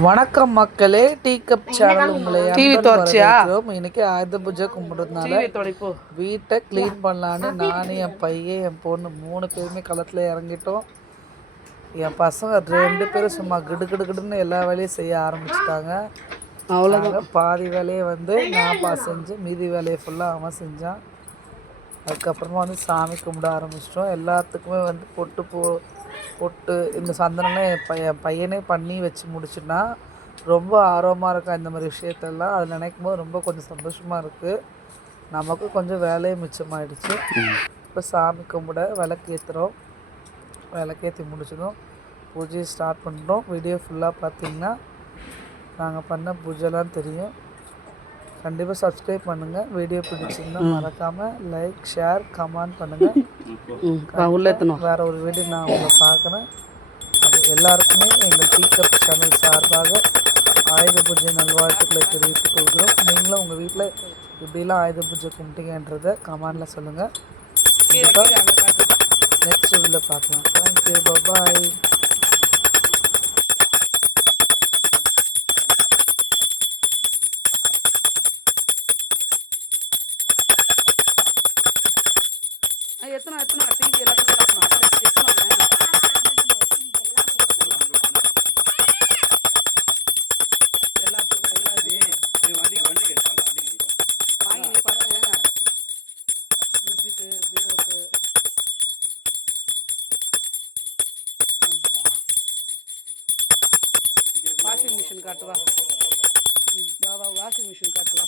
வணக்கம் மக்களே, tea cup channel உங்களை டிவி தொடர்ச்சியா இன்னைக்கு ஆயுத பூஜை கும்பிட்றதுனால வீட்டை க்ளீன் பண்ணலான்னு நானும் என் பையன் என் பொண்ணு 3 பேருமே களத்தில் இறங்கிட்டோம். என் பசங்க 2 பேரும் சும்மா கிடுன்னு எல்லா வேலையும் செய்ய ஆரம்பிச்சிட்டாங்க. அவ்வளோதான். பாதி வேலையை நான் செஞ்சு மீதி வேலையை ஃபுல்லாக அவன் செஞ்சான். அதுக்கப்புறமா சாமி கும்பிட ஆரம்பிச்சிட்டோம். எல்லாத்துக்குமே பொட்டு இந்த சந்தனம்லாம் என் பையனே பண்ணி வச்சு முடிச்சுன்னா ரொம்ப ஆர்வமாக இருக்கும். இந்த மாதிரி விஷயத்தெல்லாம் அது நினைக்கும் போது ரொம்ப கொஞ்சம் சந்தோஷமாக இருக்குது. நமக்கு கொஞ்சம் வேலையை மிச்சமாகிடுச்சு. இப்போ சாமி கும்பிட விளக்கேற்றுறோம். விளக்கேற்றி முடிச்சதும் பூஜையை ஸ்டார்ட் பண்ணுறோம். வீடியோ ஃபுல்லாக பார்த்திங்கன்னா நாங்கள் பண்ண பூஜைலாம் தெரியும். கண்டிப்பாக சப்ஸ்கிரைப் பண்ணுங்கள். வீடியோ பிடிச்சிருந்தா மறக்காமல் லைக், ஷேர், கமெண்ட் பண்ணுங்கள். வேறு ஒரு வீடியோ நான் உங்களை பார்க்குறேன். அது எல்லாருக்குமே எங்கள் டீ கப் சேனல் சார்பாக ஆயுத பூஜை நல்வாழ்த்துக்களை தெரிவித்துக் கொள்கிறோம். நீங்களும் உங்கள் வீட்டில் இப்படிலாம் ஆயுத பூஜை கும்பிட்டீங்கன்றதை கமெண்டில் சொல்லுங்கள். நெக்ஸ்ட் வீடியோவில் பார்க்கலாம். Thank you, bye. எத்தனை டிவி எல்லாத்துக்கும் வாஷிங் மிஷின் காட்டுவா பாபா, வாஷிங் மிஷின் காட்டுவா.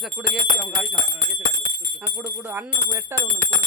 சார் கொடு, ஏசி அவங்க காட்டுவாங்க. கொடு அண்ணனுக்கு வெட்டாது ஒன்று கொடு.